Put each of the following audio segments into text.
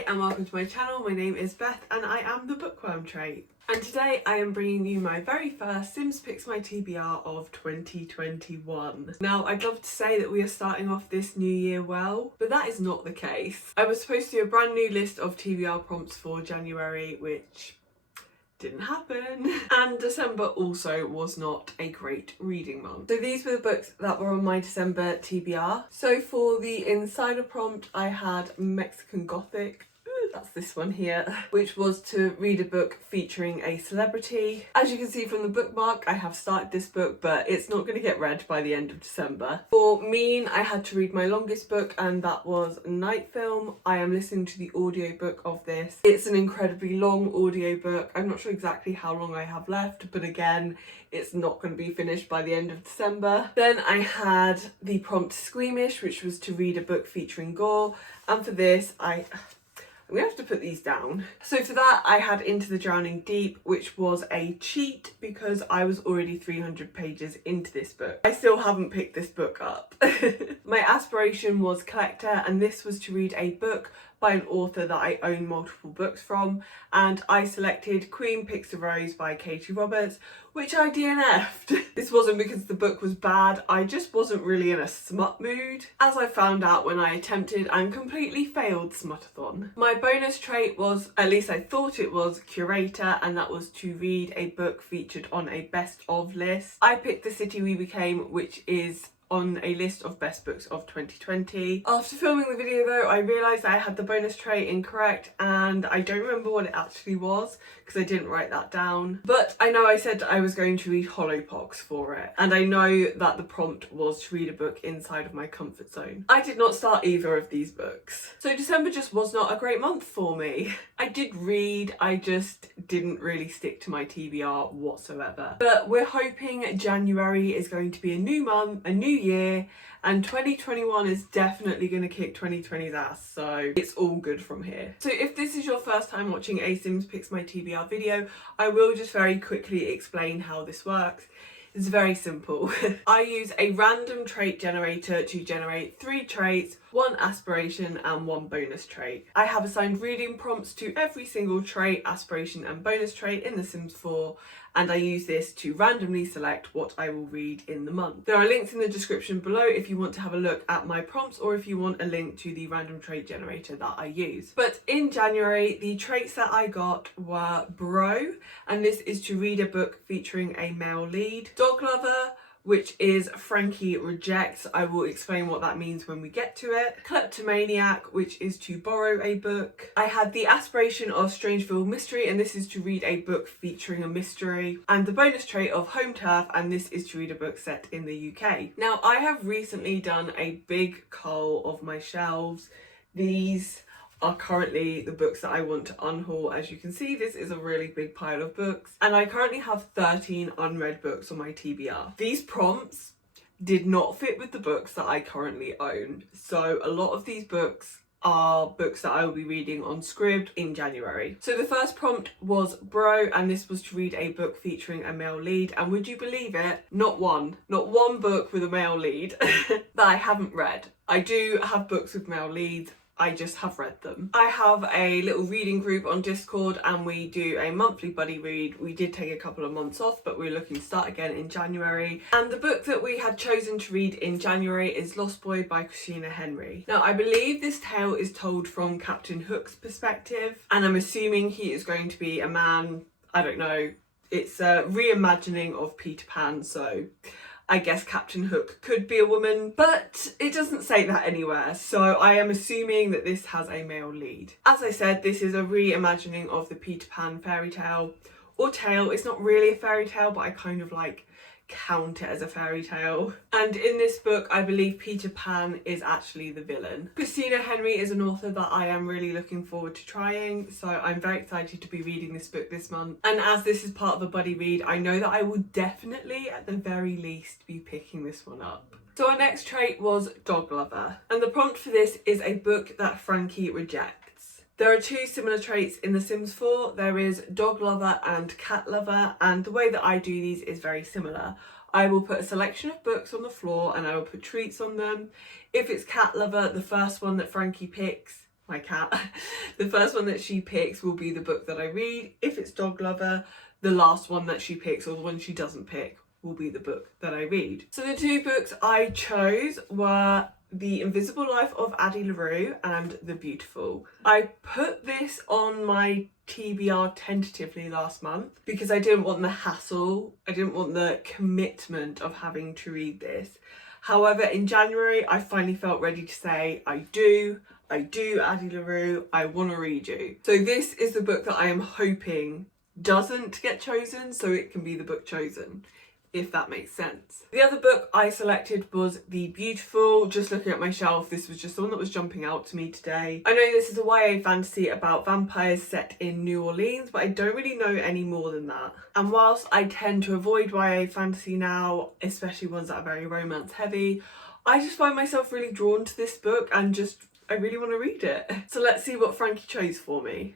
Hi and welcome to my channel. My name is Beth and I am the Bookworm Trait. And today I am bringing you my very first Sims Picks My TBR of 2021. Now I'd love to say that we are starting off this new year well, but that is not the case. I was supposed to do a brand new list of TBR prompts for January, which didn't happen. And December also was not a great reading month. So these were the books that were on my December TBR. So for the insider prompt, I had Mexican Gothic. That's this one here, which was to read a book featuring a celebrity. As you can see from the bookmark, I have started this book, but it's not going to get read by the end of December. For Mean, I had to read my longest book, and that was Night Film. I am listening to the audiobook of this. It's an incredibly long audiobook. I'm not sure exactly how long I have left, but again, it's not going to be finished by the end of December. Then I had the prompt Squeamish, which was to read a book featuring gore, and for this, I'm gonna have to put these down. So for that, I had Into the Drowning Deep, which was a cheat because I was already 300 pages into this book. I still haven't picked this book up. My aspiration was Collector, and this was to read a book by an author that I own multiple books from, and I selected Queen Picks a Rose by Katie Roberts, which I DNF'd. This wasn't because the book was bad, I just wasn't really in a smut mood, as I found out when I attempted and completely failed Smutathon. My bonus trait was, at least I thought it was, Curator, and that was to read a book featured on a best of list. I picked The City We Became, which is on a list of best books of 2020. After filming the video though, I realised I had the bonus trait incorrect and I don't remember what it actually was because I didn't write that down. But I know I said I was going to read Hollowpox for it, and I know that the prompt was to read a book inside of my comfort zone. I did not start either of these books. So December just was not a great month for me. I did read, I just didn't really stick to my TBR whatsoever. But we're hoping January is going to be a new month, a new year, and 2021 is definitely going to kick 2020's ass, so it's all good from here. So if this is your first time watching a Sims Picks My TBR video, I will just very quickly explain how this works. It's very simple. I use a random trait generator to generate 3 traits, 1 aspiration and 1 bonus trait. I have assigned reading prompts to every single trait, aspiration and bonus trait in The Sims 4, and I use this to randomly select what I will read in the month. There are links in the description below if you want to have a look at my prompts or if you want a link to the random trait generator that I use. But in January, the traits that I got were Bro, and this is to read a book featuring a male lead. Dog Lover, which is Frankie Rejects. I will explain what that means when we get to it. Kleptomaniac, which is to borrow a book. I had the aspiration of Strangeville Mystery, and this is to read a book featuring a mystery. And the bonus trait of Home Turf, and this is to read a book set in the UK. Now, I have recently done a big cull of my shelves. These are currently the books that I want to unhaul. As you can see, this is a really big pile of books, and I currently have 13 unread books on my TBR. These prompts did not fit with the books that I currently own, so a lot of these books are books that I will be reading on Scribd in January. So the first prompt was Bro, and this was to read a book featuring a male lead, and would you believe it, not one book with a male lead that I haven't read. I do have books with male leads, I just have read them. I have a little reading group on Discord and we do a monthly buddy read. We did take a couple of months off, but we're looking to start again in January. And the book that we had chosen to read in January is Lost Boy by Christina Henry. Now, I believe this tale is told from Captain Hook's perspective, and I'm assuming he is going to be a man. I don't know. It's a reimagining of Peter Pan, so I guess Captain Hook could be a woman, but it doesn't say that anywhere, so I am assuming that this has a male lead. As I said, this is a reimagining of the Peter Pan fairy tale, or tale. It's not really a fairy tale, but I kind of like count it as a fairy tale. And in this book, I believe Peter Pan is actually the villain. Christina Henry is an author that I am really looking forward to trying, so I'm very excited to be reading this book this month. And as this is part of a buddy read, I know that I will definitely, at the very least, be picking this one up. So our next trait was Dog Lover, and the prompt for this is a book that Frankie rejects. There are 2 similar traits in The Sims 4. There is Dog Lover and Cat Lover, and the way that I do these is very similar. I will put a selection of books on the floor and I will put treats on them. If it's Cat Lover, the first one that Frankie picks, my cat, the first one that she picks will be the book that I read. If it's Dog Lover, the last one that she picks, or the one she doesn't pick, will be the book that I read. So the two books I chose were The Invisible Life of Addie LaRue and The Beautiful. I put this on my TBR tentatively last month because I didn't want the hassle, I didn't want the commitment of having to read this. However, in January, I finally felt ready to say, I do, Addie LaRue, I want to read you. So this is the book that I am hoping doesn't get chosen, so it can be the book chosen, if that makes sense. The other book I selected was The Beautiful. Just looking at my shelf, this was just the one that was jumping out to me today. I know this is a YA fantasy about vampires set in New Orleans, but I don't really know any more than that. And whilst I tend to avoid YA fantasy now, especially ones that are very romance heavy, I just find myself really drawn to this book and I really want to read it. So let's see what Frankie chose for me.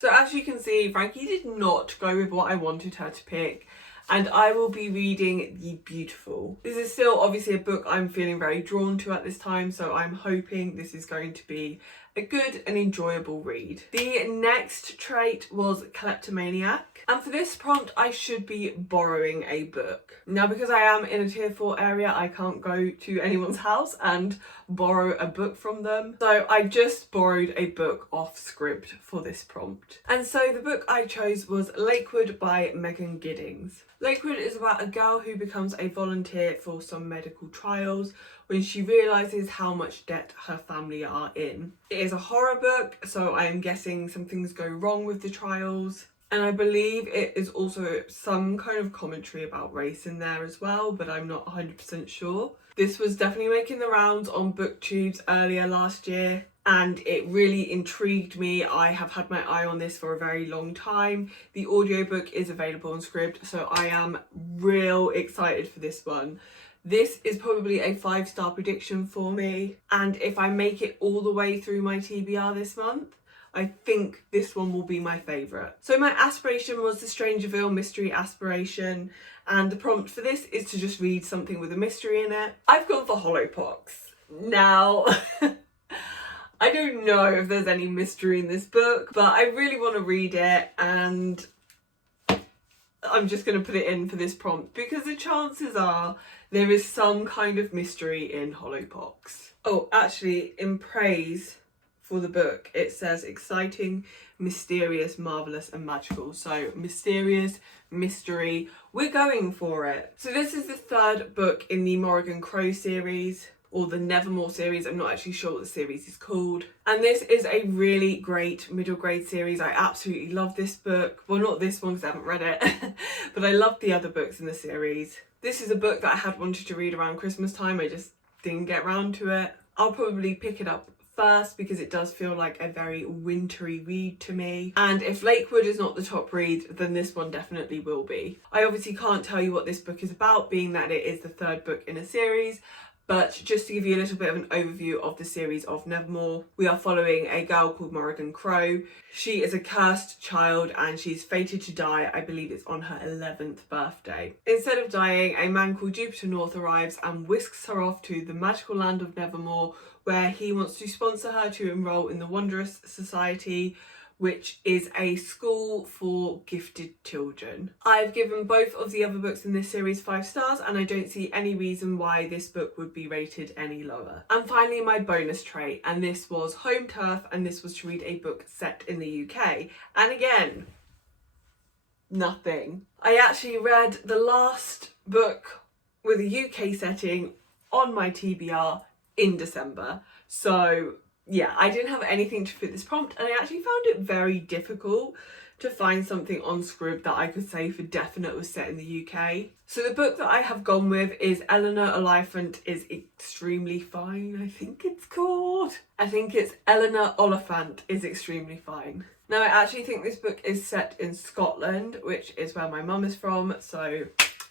So as you can see, Frankie did not go with what I wanted her to pick, and I will be reading The Beautiful. This is still obviously a book I'm feeling very drawn to at this time, so I'm hoping this is going to be a good and enjoyable read. The next trait was kleptomaniac, and for this prompt I should be borrowing a book. Now, because I am in a tier 4 area, I can't go to anyone's house and borrow a book from them, so I just borrowed a book off Scribd for this prompt. And so the book I chose was Lakewood by Megan Giddings. Lakewood is about a girl who becomes a volunteer for some medical trials when she realises how much debt her family are in. It is a horror book, so I am guessing some things go wrong with the trials. And I believe it is also some kind of commentary about race in there as well, but I'm not 100% sure. This was definitely making the rounds on BookTubes earlier last year, and it really intrigued me. I have had my eye on this for a very long time. The audiobook is available on Scribd, so I am real excited for this one. This is probably a 5-star prediction for me, and if I make it all the way through my TBR this month, I think this one will be my favourite. So my aspiration was the Strangerville mystery aspiration, and the prompt for this is to just read something with a mystery in it. I've gone for Hollowpox. Now, I don't know if there's any mystery in this book, but I really want to read it, and I'm just going to put it in for this prompt because the chances are there is some kind of mystery in Hollowpox. Oh, actually, in praise for the book, it says exciting, mysterious, marvellous and magical. So mysterious, mystery, we're going for it. So this is the third book in the Morrigan Crow series, or the Nevermore series. I'm not actually sure what the series is called. And this is a really great middle grade series. I absolutely love this book. Well, not this one because I haven't read it, but I love the other books in the series. This is a book that I had wanted to read around Christmas time. I just didn't get around to it. I'll probably pick it up first because it does feel like a very wintry read to me, and if Lakewood is not the top read, then this one definitely will be. I obviously can't tell you what this book is about, being that it is the third book in a series, but just to give you a little bit of an overview of the series of Nevermore, we are following a girl called Morrigan Crow. She is a cursed child and she's fated to die, I believe it's on her 11th birthday. Instead of dying, a man called Jupiter North arrives and whisks her off to the magical land of Nevermore, where he wants to sponsor her to enroll in the Wondrous Society, which is a school for gifted children. I've given both of the other books in this series 5 stars, and I don't see any reason why this book would be rated any lower. And finally, my bonus trait, and this was Home Turf, and this was to read a book set in the UK. And again, nothing. I actually read the last book with a UK setting on my TBR in December. So yeah, I didn't have anything to fit this prompt, and I actually found it very difficult to find something on Scribd that I could say for definite was set in the UK. So the book that I have gone with is Eleanor Oliphant is Extremely Fine, I think it's called. I think it's Eleanor Oliphant is Extremely Fine. Now, I actually think this book is set in Scotland, which is where my mum is from, so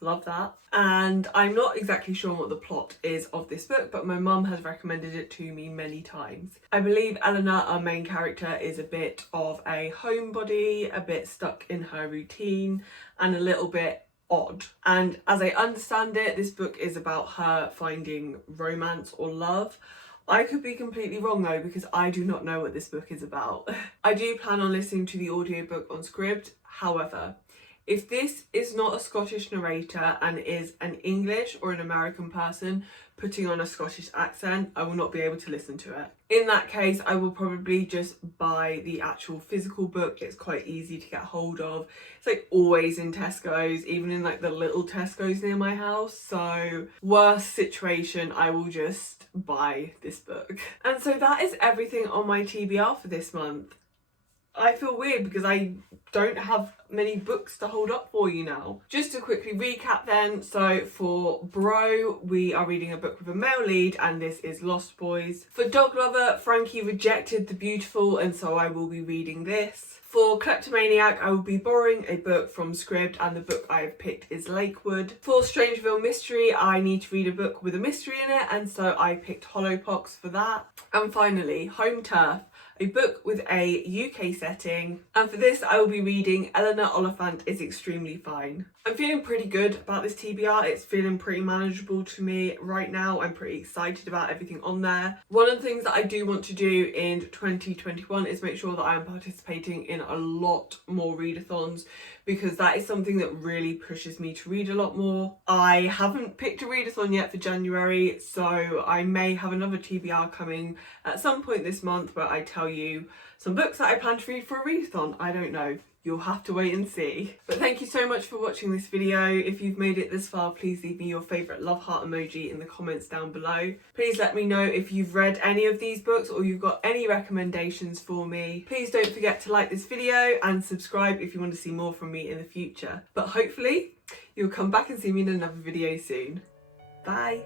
Love that. And I'm not exactly sure what the plot is of this book, but my mum has recommended it to me many times. I believe Eleanor, our main character, is a bit of a homebody, a bit stuck in her routine, and a little bit odd. And as I understand it, this book is about her finding romance or love. I could be completely wrong though, because I do not know what this book is about. I do plan on listening to the audiobook on Scribd. However, if this is not a Scottish narrator and is an English or an American person putting on a Scottish accent, I will not be able to listen to it. In that case, I will probably just buy the actual physical book. It's quite easy to get hold of. It's like always in Tesco's, even in like the little Tesco's near my house. So worst situation, I will just buy this book. And so that is everything on my TBR for this month. I feel weird because I don't have many books to hold up for you now. Just to quickly recap then, so for Bro, we are reading a book with a male lead and this is Lost Boys. For Dog Lover, Frankie rejected the beautiful and so I will be reading this. For Kleptomaniac, I will be borrowing a book from Scribd and the book I have picked is Lakewood. For Strangeville Mystery, I need to read a book with a mystery in it and so I picked Hollowpox for that. And finally, Home Turf, a book with a UK setting, and for this I will be reading Eleanor Oliphant is Extremely Fine. I'm feeling pretty good about this TBR, it's feeling pretty manageable to me right now. I'm pretty excited about everything on there. One of the things that I do want to do in 2021 is make sure that I am participating in a lot more readathons, because that is something that really pushes me to read a lot more. I haven't picked a readathon yet for January, so I may have another TBR coming at some point this month where I tell you some books that I plan to read for a readathon. I don't know. You'll have to wait and see. But thank you so much for watching this video. If you've made it this far, please leave me your favourite love heart emoji in the comments down below. Please let me know if you've read any of these books or you've got any recommendations for me. Please don't forget to like this video and subscribe if you want to see more from me in the future. But hopefully you'll come back and see me in another video soon. Bye.